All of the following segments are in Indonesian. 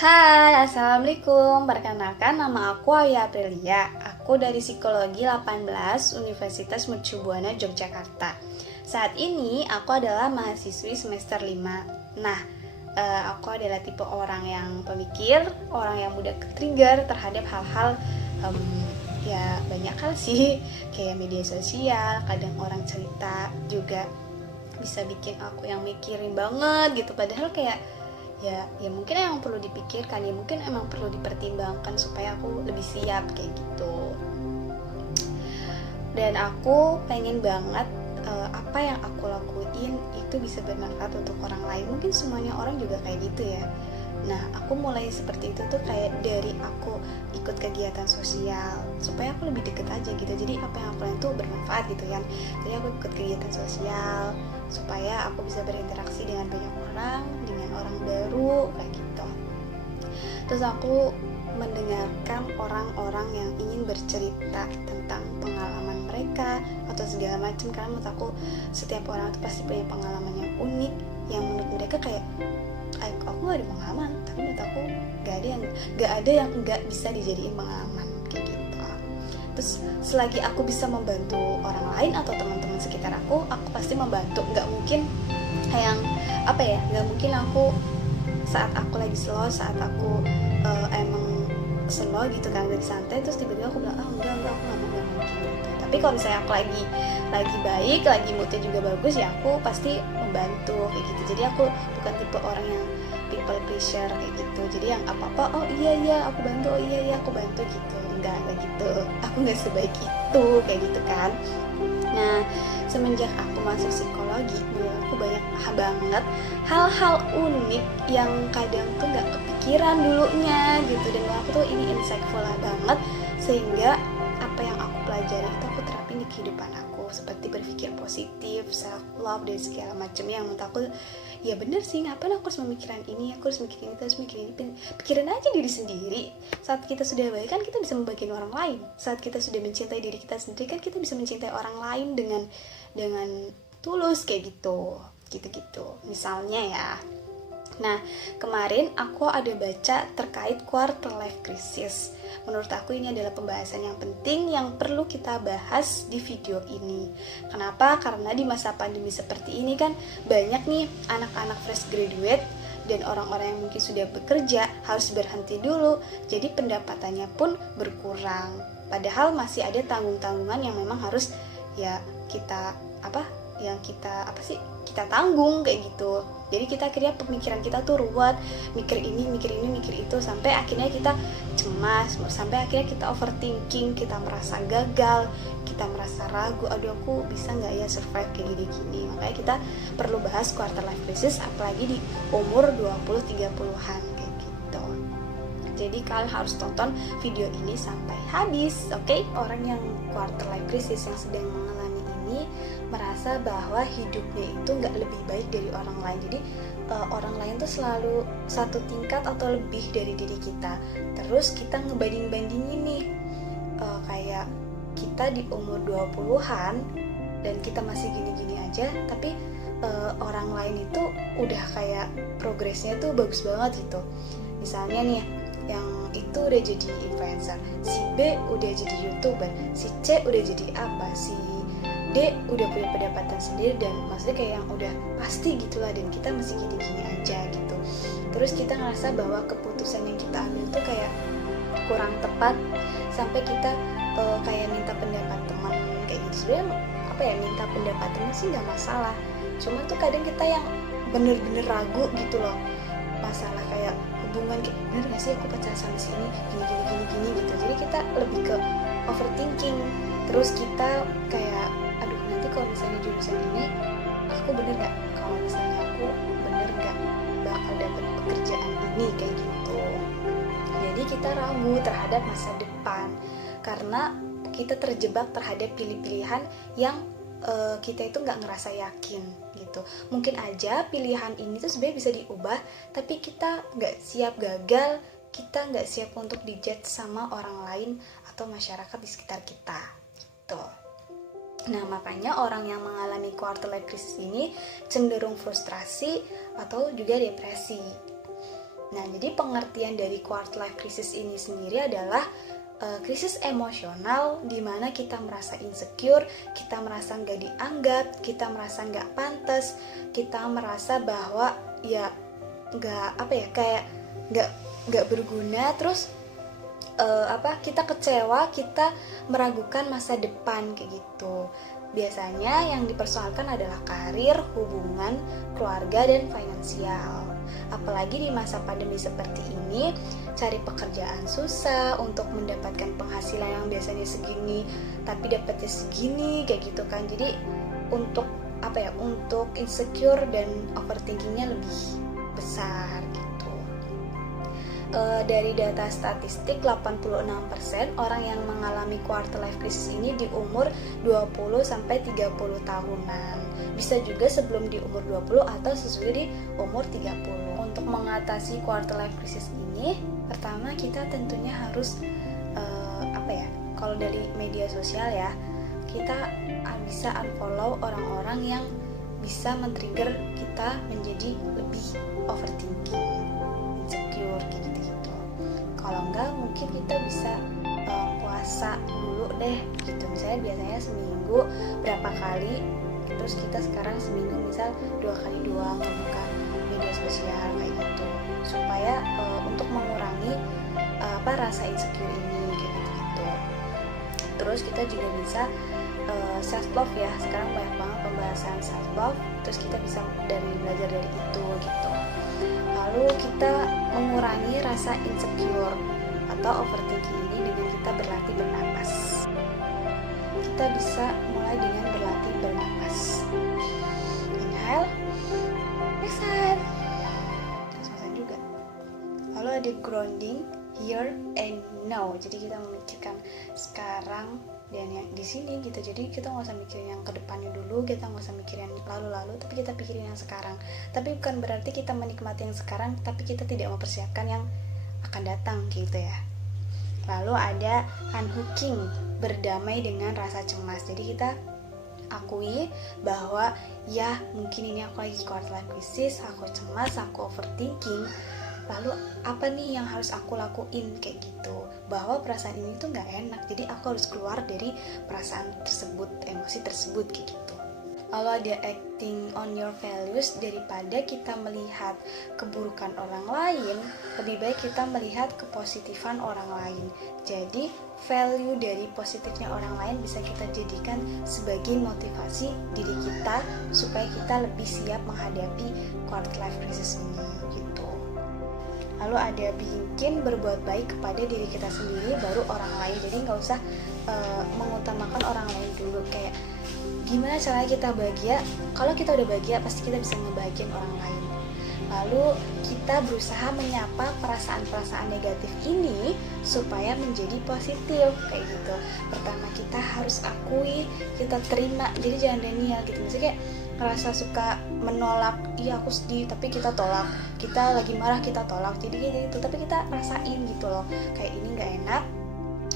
Hai, Assalamualaikum. Perkenalkan, nama aku Aya Aprilia. Aku dari Psikologi 18 Universitas Mercu Buana, Yogyakarta. Saat ini aku adalah mahasiswi semester 5. Nah, aku adalah tipe orang yang pemikir, orang yang mudah ke-trigger terhadap hal-hal ya banyak hal sih, kayak media sosial, kadang orang cerita juga bisa bikin aku yang mikirin banget gitu, padahal kayak ya mungkin yang perlu dipikirkan, ya mungkin emang perlu dipertimbangkan supaya aku lebih siap kayak gitu. Dan aku pengen banget apa yang aku lakuin itu bisa bermanfaat untuk orang lain. Mungkin semuanya orang juga kayak gitu ya. Nah, aku mulai seperti itu tuh kayak dari aku ikut kegiatan sosial supaya aku lebih deket aja gitu. Jadi apa yang aku lakuin tuh bermanfaat gitu kan. Jadi aku ikut kegiatan sosial supaya aku bisa berinteraksi dengan banyak orang, dengan orang baru kayak gitu. Terus aku mendengarkan orang-orang yang ingin bercerita tentang pengalaman mereka atau segala macam, karena menurut aku setiap orang itu pasti punya pengalaman yang unik yang menurut mereka kayak aku gak ada pengalaman, tapi menurut aku gak ada yang nggak bisa dijadiin pengalaman kayak gitu. Terus selagi aku bisa membantu orang lain atau teman-teman sekitar aku pasti membantu. Nggak mungkin yang nggak mungkin aku saat aku lagi slow, saat aku emang slow gitu kan, lagi santai, terus tiba-tiba aku bilang enggak aku nggak mau gitu. Tapi kalau misalnya aku lagi baik, lagi moodnya juga bagus, ya aku pasti membantu kayak gitu. Jadi aku bukan tipe orang yang people pleaser kayak gitu. Jadi yang apa-apa iya aku bantu, aku bantu gitu. Enggak gitu, aku nggak sebaik itu kayak gitu kan. Nah, semenjak aku masuk psikologi, aku banyak banget hal-hal unik yang kadang tuh nggak kepikiran dulunya gitu, dan aku tuh ini insightful banget, sehingga apa yang aku pelajari itu aku terapin di kehidupan aku, seperti berpikir positif, self love dan segala macam yang menurut aku ya bener sih, ngapain aku harus memikirkan ini, aku harus mikirin itu, harus mikirin ini. Pikirin aja diri sendiri. Saat kita sudah baik kan kita bisa membagikan orang lain. Saat kita sudah mencintai diri kita sendiri kan kita bisa mencintai orang lain dengan tulus kayak gitu misalnya ya. Nah, kemarin aku ada baca terkait quarter life crisis. Menurut aku ini adalah pembahasan yang penting yang perlu kita bahas di video ini. Kenapa? Karena di masa pandemi seperti ini kan banyak nih anak-anak fresh graduate dan orang-orang yang mungkin sudah bekerja harus berhenti dulu, jadi pendapatannya pun berkurang. Padahal masih ada tanggung-tanggungan yang memang harus ya kita kita tanggung kayak gitu. Jadi kita akhirnya pemikiran kita tuh ruwet, mikir ini, mikir itu, sampai akhirnya kita cemas, sampai akhirnya kita overthinking, kita merasa gagal, kita merasa ragu, aduh aku bisa nggak ya survive kayak gini. Makanya kita perlu bahas quarter life crisis, apalagi di umur 20-30an kayak gitu. Jadi kalian harus tonton video ini sampai habis, oke? Orang yang quarter life crisis yang sedang mengalami ini merasa bahwa hidupnya itu nggak lebih baik dari orang lain. Jadi orang lain tuh selalu satu tingkat atau lebih dari diri kita. Terus kita ngebanding-bandingin nih, kayak kita di umur 20-an dan kita masih gini-gini aja, tapi orang lain itu udah kayak progresnya tuh bagus banget gitu. Misalnya nih, yang itu udah jadi influencer, si B udah jadi youtuber, si C udah jadi apa, si D udah punya pendapatan sendiri, dan maksudnya kayak yang udah pasti gitulah, dan kita masih gini-gini aja gitu. Terus kita ngerasa bahwa keputusan yang kita ambil tuh kayak kurang tepat, sampai kita kayak minta pendapat teman kayak gitu. Sebenarnya minta pendapat teman sih nggak masalah, cuma tuh kadang kita yang bener-bener ragu gitu loh, masalah kayak hubungan, kayak bener gak sih aku pacaran sama si ini gini gitu. Jadi kita lebih ke overthinking. Terus kita kayak aduh, nanti kalau misalnya jurusan ini aku bener gak, kalau misalnya aku bener gak bakal dapet pekerjaan ini kayak gitu. Jadi kita ragu terhadap masa depan karena kita terjebak terhadap pilih-pilihan yang kita itu nggak ngerasa yakin gitu. Mungkin aja pilihan ini tuh sebenarnya bisa diubah, tapi kita nggak siap gagal, kita nggak siap untuk dijudge sama orang lain atau masyarakat di sekitar kita gitu. Nah, makanya orang yang mengalami quarter life crisis ini cenderung frustrasi atau juga depresi. Nah, jadi pengertian dari quarter life crisis ini sendiri adalah krisis emosional di mana kita merasa insecure, kita merasa nggak dianggap, kita merasa nggak pantas, kita merasa bahwa ya kayak nggak berguna, terus kita kecewa, kita meragukan masa depan kayak gitu. Biasanya yang dipersoalkan adalah karir, hubungan, keluarga, dan finansial. Apalagi di masa pandemi seperti ini, cari pekerjaan susah, untuk mendapatkan penghasilan yang biasanya segini tapi dapatnya segini kayak gitu kan. Jadi untuk untuk insecure dan overthinkingnya lebih besar gitu. Dari data statistik, 86% orang yang mengalami quarter life crisis ini di umur 20-30 tahunan. Bisa juga sebelum di umur 20 atau sesudah di umur 30. Untuk mengatasi quarter life crisis ini, pertama kita tentunya harus kalau dari media sosial ya, kita bisa unfollow orang-orang yang bisa men-trigger kita menjadi lebih overthinking, insecure kayak gitu. Kalau enggak, mungkin kita bisa puasa dulu deh gitu. Misalnya biasanya seminggu berapa kali, terus kita sekarang seminggu misal 2 kali doang membuka media sosial kayak gitu, supaya untuk mengurangi rasa insecure ini kayak gitu. Terus kita juga bisa self love ya, sekarang banyak banget pembahasan self love, terus kita bisa belajar dari itu gitu. Lalu kita mengurangi rasa insecure atau overthinking ini dengan kita berlatih bernapas. Kita bisa mulai dengan berlatih bernapas. Inhale, exhale, pas-pasan juga. Lalu ada grounding, here and now. Jadi kita memikirkan sekarang dan yang di sini gitu. Jadi kita nggak usah mikirin yang kedepannya dulu, kita nggak usah mikirin yang lalu-lalu, tapi kita pikirin yang sekarang. Tapi bukan berarti kita menikmati yang sekarang, tapi kita tidak mempersiapkan yang akan datang gitu ya. Lalu ada unhooking, berdamai dengan rasa cemas. Jadi kita akui bahwa ya mungkin ini aku lagi quarter life crisis, aku cemas, aku overthinking. Lalu apa nih yang harus aku lakuin kayak gitu, bahwa perasaan ini tuh nggak enak, jadi aku harus keluar dari perasaan tersebut, emosi tersebut kayak gitu. Lalu ada acting on your values, daripada kita melihat keburukan orang lain, lebih baik kita melihat kepositifan orang lain. Jadi value dari positifnya orang lain bisa kita jadikan sebagai motivasi diri kita supaya kita lebih siap menghadapi quarter life crisis ini gitu. Lalu ada being, berbuat baik kepada diri kita sendiri baru orang lain. Jadi nggak usah mengutamakan orang lain dulu. Kayak gimana caranya kita bahagia? Kalau kita udah bahagia, pasti kita bisa ngebahagiain orang lain. Lalu kita berusaha menyapa perasaan-perasaan negatif ini supaya menjadi positif kayak gitu. Pertama kita harus akui, kita terima. Jadi jangan denial gitu. Maksudnya kayak ngerasa suka menolak, iya aku sedih, tapi kita tolak. Kita lagi marah, kita tolak. Jadi gitu, tapi kita rasain gitu loh, kayak ini gak enak.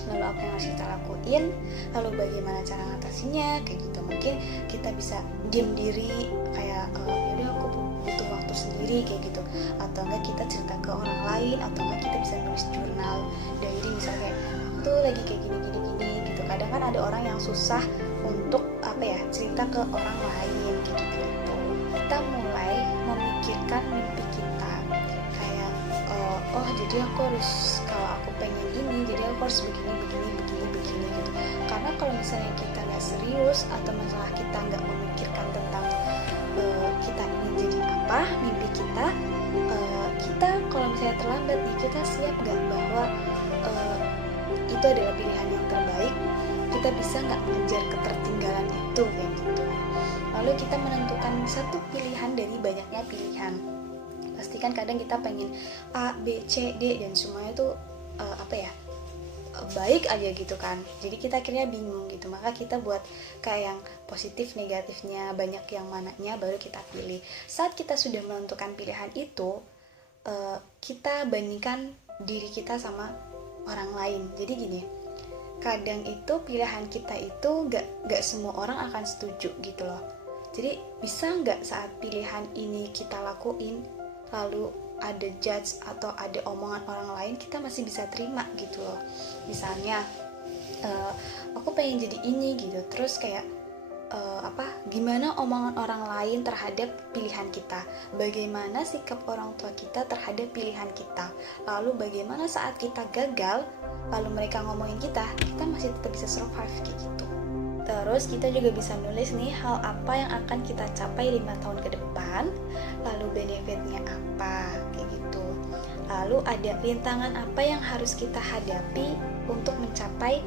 Lalu apa yang harus kita lakuin, lalu bagaimana cara ngatasinya kayak gitu. Mungkin kita bisa diam diri, kayak yaudah aku butuh waktu sendiri kayak gitu. Atau enggak kita cerita ke orang lain, atau enggak kita bisa nulis jurnal diary, misalnya aku tuh lagi kayak gini gitu. Kadang kan ada orang yang susah untuk cerita ke orang lain gitu. Kita mulai memikirkan mimpi kita, kayak jadi aku harus, kalau aku pengen ini, jadi aku harus begini gitu. Karena kalau misalnya kita nggak serius atau masalah kita nggak memikirkan tentang kita ingin jadi apa, mimpi kita, kita kalau misalnya terlambat nih, kita siap nggak bahwa itu adalah pilihan yang terbaik, kita bisa nggak mengejar ketertinggalan itu kayak gitu. Lalu kita menentukan satu pilihan dari banyaknya pilihan. Pastikan kadang kita pengen A, B, C, D dan semuanya itu baik aja gitu kan. Jadi kita akhirnya bingung gitu. Maka kita buat kayak yang positif negatifnya, banyak yang mananya, baru kita pilih. Saat kita sudah menentukan pilihan itu, kita bandingkan diri kita sama orang lain. Jadi gini, kadang itu pilihan kita itu gak semua orang akan setuju gitu loh. Jadi bisa gak saat pilihan ini kita lakuin, lalu ada judge atau ada omongan orang lain, kita masih bisa terima gitu loh. Misalnya aku pengen jadi ini gitu, terus kayak gimana omongan orang lain terhadap pilihan kita, bagaimana sikap orang tua kita terhadap pilihan kita, lalu bagaimana saat kita gagal, lalu mereka ngomongin kita masih tetap bisa survive kayak gitu. Terus kita juga bisa nulis nih hal apa yang akan kita capai 5 tahun ke depan, lalu benefitnya apa kayak gitu, lalu ada rintangan apa yang harus kita hadapi untuk mencapai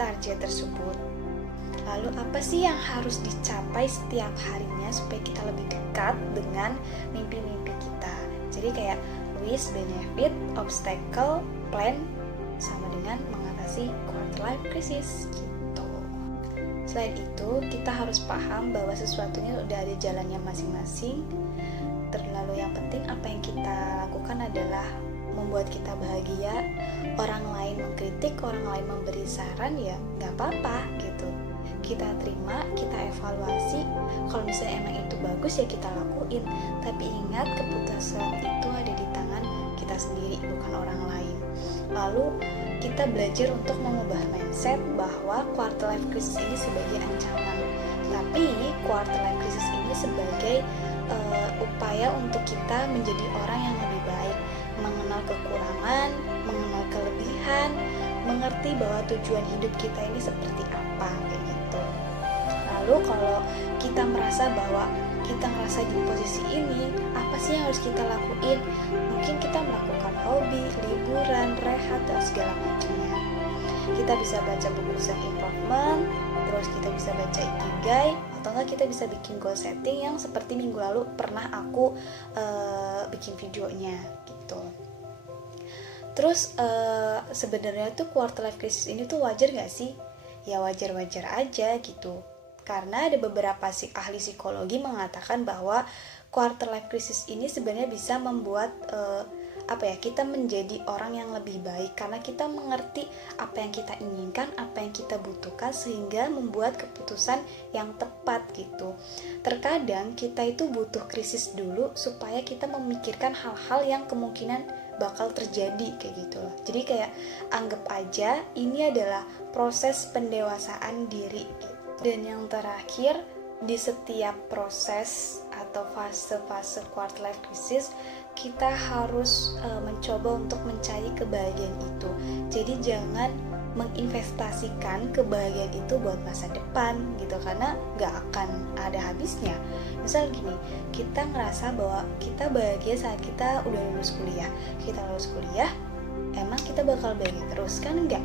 target tersebut. Lalu apa sih yang harus dicapai setiap harinya supaya kita lebih dekat dengan mimpi-mimpi kita. Jadi kayak wish, benefit, obstacle, plan, sama dengan mengatasi quarter life crisis gitu. Selain itu, kita harus paham bahwa sesuatunya udah ada jalannya masing-masing. Terlalu yang penting apa yang kita lakukan adalah membuat kita bahagia. Orang lain mengkritik, orang lain memberi saran, ya nggak apa-apa gitu. Kita terima, kita evaluasi. Kalau misalnya emang itu bagus ya kita lakuin. Tapi ingat, keputusan itu ada di tangan kita sendiri, bukan orang lain. Lalu kita belajar untuk mengubah mindset bahwa quarter life crisis ini sebagai ancaman, tapi quarter life crisis ini sebagai upaya untuk kita menjadi orang yang lebih baik, mengenal kekurangan, mengenal kelebihan, mengerti bahwa tujuan hidup kita ini seperti apa kayak gitu. Lalu kalau kita merasa bahwa kita ngerasa di posisi ini, apa sih yang harus kita lakuin? Mungkin kita melakukan hobi, liburan, rehat, dan segala macamnya. Kita bisa baca buku self improvement, terus kita bisa baca ikigai, atau enggak kita bisa bikin goal setting yang seperti minggu lalu pernah aku bikin videonya gitu. Terus sebenarnya tuh quarter life crisis ini tuh wajar gak sih? Ya wajar-wajar aja gitu. Karena ada beberapa ahli psikologi mengatakan bahwa quarter life crisis ini sebenarnya bisa membuat kita menjadi orang yang lebih baik, karena kita mengerti apa yang kita inginkan, apa yang kita butuhkan, sehingga membuat keputusan yang tepat gitu. Terkadang kita itu butuh krisis dulu supaya kita memikirkan hal-hal yang kemungkinan bakal terjadi kayak gitu loh. Jadi kayak anggap aja ini adalah proses pendewasaan diri gitu. Dan yang terakhir, di setiap proses atau fase-fase quarter life crisis, kita harus mencoba untuk mencari kebahagiaan itu. Jadi jangan menginvestasikan kebahagiaan itu buat masa depan gitu, karena gak akan ada habisnya. Misal gini, kita ngerasa bahwa kita bahagia saat kita udah lulus kuliah. Kita lulus kuliah, emang kita bakal bahagia terus? Kan enggak.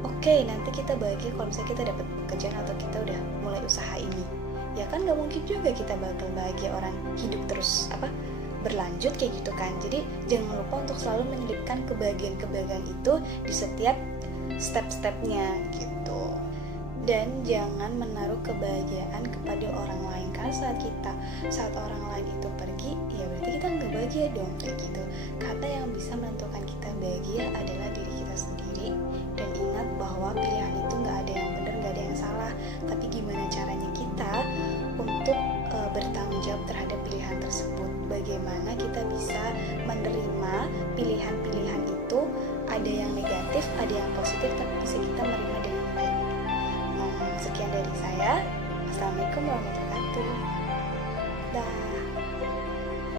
Oke, nanti kita bahagia kalau misalnya kita dapat pekerjaan atau kita udah mulai usaha ini. Ya kan gak mungkin juga kita bakal bahagia orang hidup terus berlanjut kayak gitu kan. Jadi jangan lupa untuk selalu menyelipkan kebahagiaan itu di setiap step-stepnya gitu. Dan jangan menaruh kebahagiaan kepada orang lain, karena saat orang lain itu pergi, ya berarti kita nggak bahagia dong kayak gitu. Karena yang bisa menentukan kita bahagia adalah diri kita sendiri. Dan ingat bahwa pilihan itu nggak ada yang benar, nggak ada yang salah, tapi gimana caranya kita untuk bertanggung jawab terhadap pilihan tersebut. Bagaimana kita bisa menerima pilihan-pilihan itu, ada yang negatif, ada yang positif, tapi bisa kita menerima dengan baik. Sekian dari saya. Assalamualaikum warahmatullahi wabarakatuh. Dah.